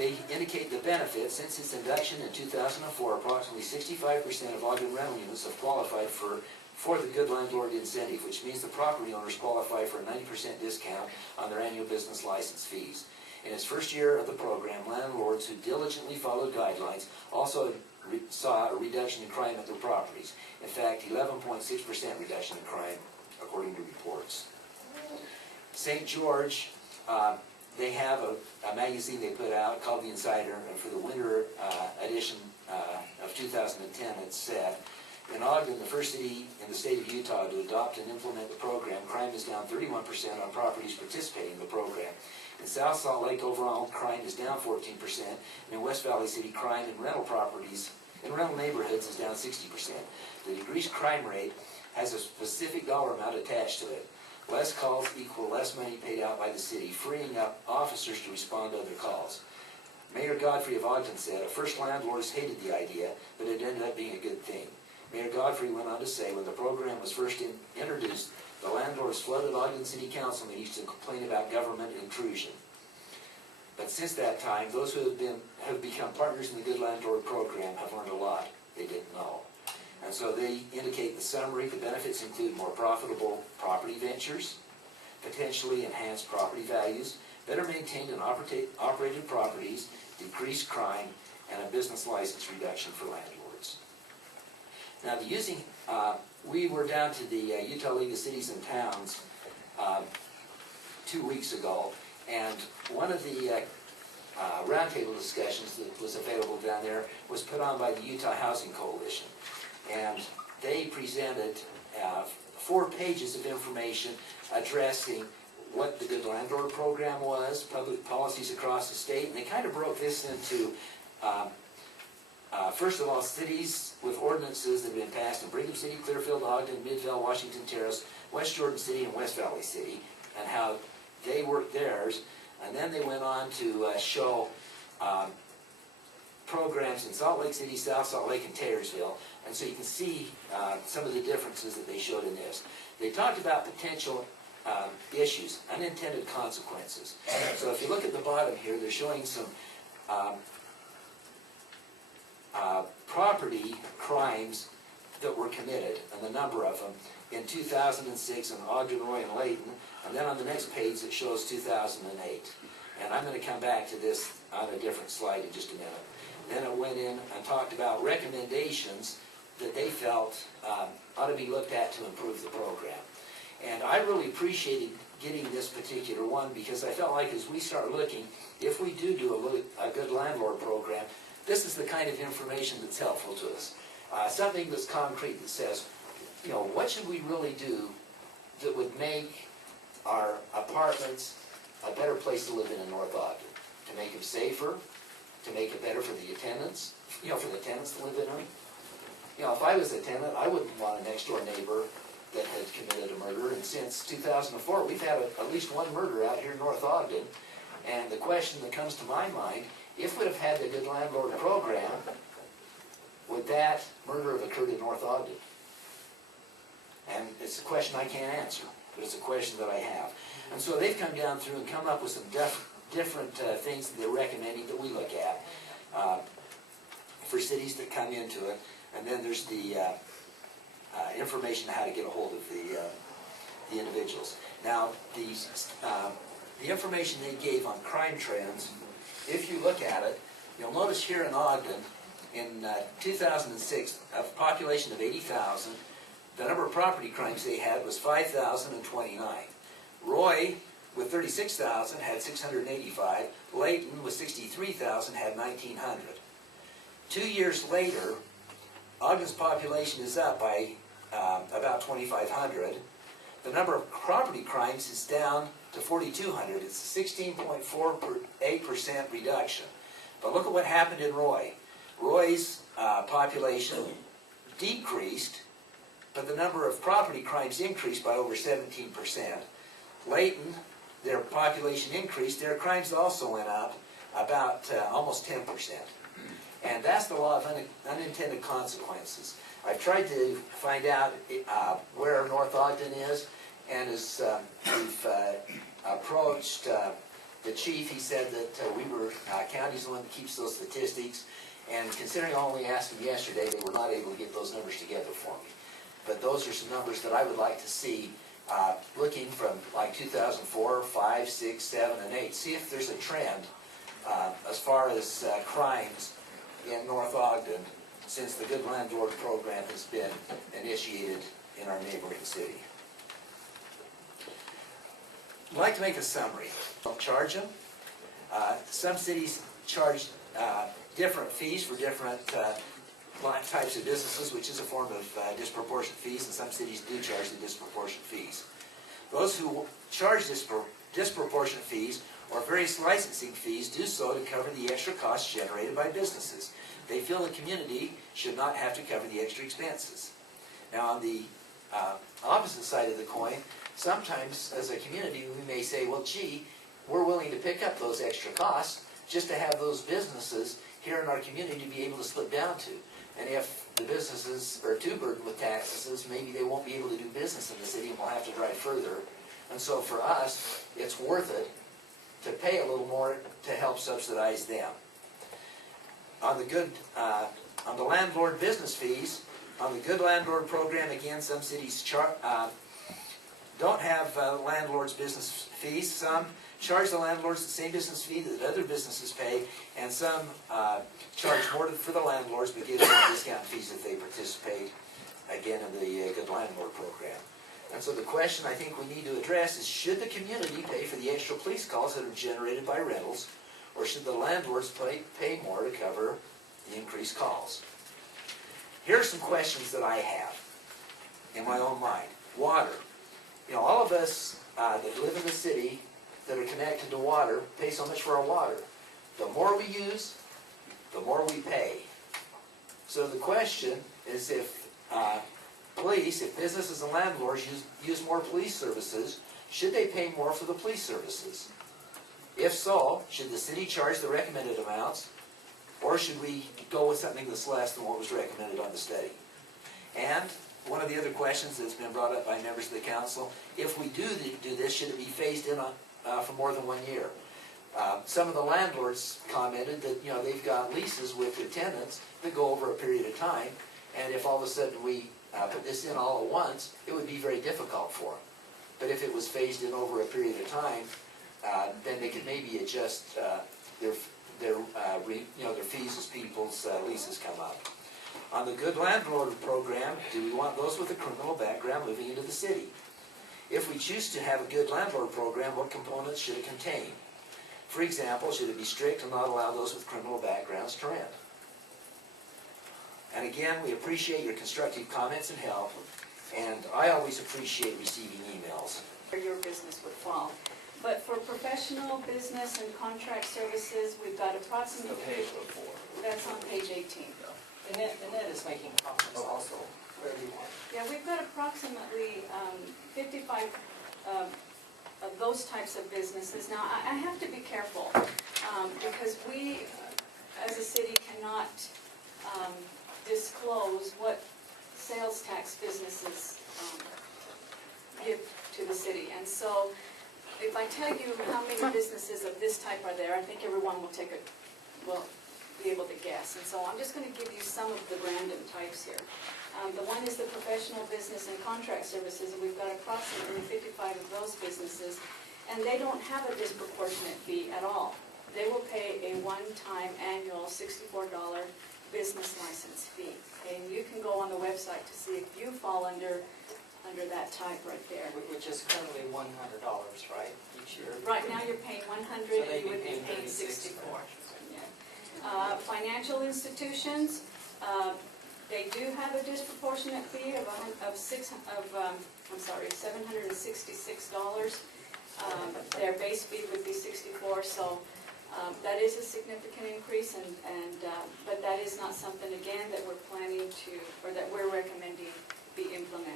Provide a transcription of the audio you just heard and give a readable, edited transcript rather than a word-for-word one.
they indicate the benefit. Since its induction in 2004, approximately 65% of Ogden rental units have qualified for the good landlord incentive, which means the property owners qualify for a 90% discount on their annual business license fees. In its first year of the program, landlords who diligently followed guidelines also saw a reduction in crime at their properties. In fact, 11.6% reduction in crime, according to reports. St. George, they have a magazine they put out called The Insider, and for the winter edition of 2010, it said, in Ogden, the first city in the state of Utah to adopt and implement the program, crime is down 31% on properties participating in the program. In South Salt Lake, overall crime is down 14%, and in West Valley City, crime in rental properties, in rental neighborhoods is down 60%. The decreased crime rate has a specific dollar amount attached to it. Less calls equal less money paid out by the city, freeing up officers to respond to other calls. Mayor Godfrey of Ogden said, at first landlords hated the idea, but it ended up being a good thing. Mayor Godfrey went on to say, when the program was first introduced, the landlords flooded Ogden City Council meetings to complain about government intrusion. But since that time, those who have become partners in the Good Landlord program have learned a lot they didn't know. And so they indicate the summary. The benefits include more profitable property ventures, potentially enhanced property values, better maintained and operated properties, decreased crime, and a business license reduction for landlords. Now, we were down to the Utah League of Cities and Towns 2 weeks ago, and one of the roundtable discussions that was available down there was put on by the Utah Housing Coalition. And they presented 4 pages of information addressing what the Good Landlord program was, public policies across the state, and they kind of broke this into, first of all, cities with ordinances that have been passed in Brigham City, Clearfield, Ogden, Midvale, Washington Terrace, West Jordan City, and West Valley City, and how they worked theirs. And then they went on to show programs in Salt Lake City, South Salt Lake, and Taylorsville. And so you can see some of the differences that they showed in this. They talked about potential issues, unintended consequences. So if you look at the bottom here, they're showing some property crimes that were committed, and the number of them, in 2006 in Ogden, Roy, and Layton. And then on the next page it shows 2008. And I'm going to come back to this on a different slide in just a minute. Then it went in and talked about recommendations that they felt ought to be looked at to improve the program. And I really appreciated getting this particular one because I felt like as we start looking, if we do a good landlord program, this is the kind of information that's helpful to us. Something that's concrete that says, you know, what should we really do that would make our apartments a better place to live in North Ogden? To make them safer, to make it better for the tenants, you know, for the tenants to live in them. You know, if I was a tenant, I wouldn't want a next-door neighbor that had committed a murder. And since 2004, we've had at least one murder out here in North Ogden. And the question that comes to my mind, if we'd have had the Good Landlord program, would that murder have occurred in North Ogden? And it's a question I can't answer, but it's a question that I have. And so they've come down through and come up with some different things that they're recommending that we look at for cities that come into it. And then there's the information on how to get a hold of the individuals. Now, the information they gave on crime trends, if you look at it, you'll notice here in Ogden, in 2006, a population of 80,000, the number of property crimes they had was 5,029. Roy, with 36,000, had 685. Layton, with 63,000, had 1,900. 2 years later, Ogden's population is up by about 2,500. The number of property crimes is down to 4,200. It's a 16.48% reduction. But look at what happened in Roy. Roy's population decreased, but the number of property crimes increased by over 17%. Layton, their population increased, their crimes also went up about almost 10%. And that's the law of unintended consequences. I've tried to find out where North Ogden is, and as we've approached the chief, he said that Weber County's the one that keeps those statistics, and considering I only asked them yesterday, they were not able to get those numbers together for me. But those are some numbers that I would like to see, looking from like 2004, 5, 6, 7, and 8. See if there's a trend as far as crimes in North Ogden since the Good Landlord program has been initiated in our neighboring city. I'd like to make a summary. Don't charge them. Some cities charge different fees for different types of businesses, which is a form of disproportionate fees, and some cities do charge the disproportionate fees. Those who charge disproportionate fees or various licensing fees do so to cover the extra costs generated by businesses. They feel the community should not have to cover the extra expenses. Now, on the opposite side of the coin, sometimes as a community we may say, well, gee, we're willing to pick up those extra costs just to have those businesses here in our community to be able to slip down to. And if the businesses are too burdened with taxes, maybe they won't be able to do business in the city and will have to drive further. And so for us, it's worth it to pay a little more to help subsidize them. On the landlord business fees, on the Good Landlord program, again, some cities don't have landlords business fees. Some charge the landlords the same business fee that other businesses pay, and some charge more for the landlords but give them discount fees if they participate, again, in the Good Landlord program. And so the question I think we need to address is, should the community pay for the extra police calls that are generated by rentals, or should the landlords pay more to cover the increased calls? Here are some questions that I have in my own mind. Water. You know, all of us that live in the city that are connected to water pay so much for our water. The more we use, the more we pay. So the question is, if if businesses and landlords use more police services, should they pay more for the police services? If so, should the city charge the recommended amounts, or should we go with something that's less than what was recommended on the study? And one of the other questions that's been brought up by members of the council, if we do this, should it be phased in for more than 1 year? Some of the landlords commented that, you know, they've got leases with their tenants that go over a period of time, and if all of a sudden we put this in all at once, it would be very difficult for them. But if it was phased in over a period of time, then they could maybe adjust their fees as people's leases come up. On the Good Landlord program, do we want those with a criminal background moving into the city? If we choose to have a Good Landlord program, what components should it contain? For example, should it be strict and not allow those with criminal backgrounds to rent? And again, we appreciate your constructive comments and help, and I always appreciate receiving emails. Your business would fall. But for professional business and contract services, we've got approximately... The page before. That's on page 18. Annette is making comments also. Where do you want? Yeah, we've got approximately 55 of those types of businesses. Now, I have to be careful because we, as a city, cannot disclose what sales tax businesses give to the city. And so, if I tell you how many businesses of this type are there, I think everyone will be able to guess. And so I'm just going to give you some of the random types here. The one is the professional business and contract services, and we've got approximately 55 of those businesses, and they don't have a disproportionate fee at all. They will pay a one-time annual $64 business license fee. Okay? And you can go on the website to see if you fall under that type right there. Which is currently $100, right, each year? Right now you're paying $100 So and you would be paying $64. Yeah. Financial institutions, they do have a disproportionate fee of $766. Their base fee would be $64, so that is a significant increase, but that is not something, again, that we're planning to, or that we're recommending be implemented.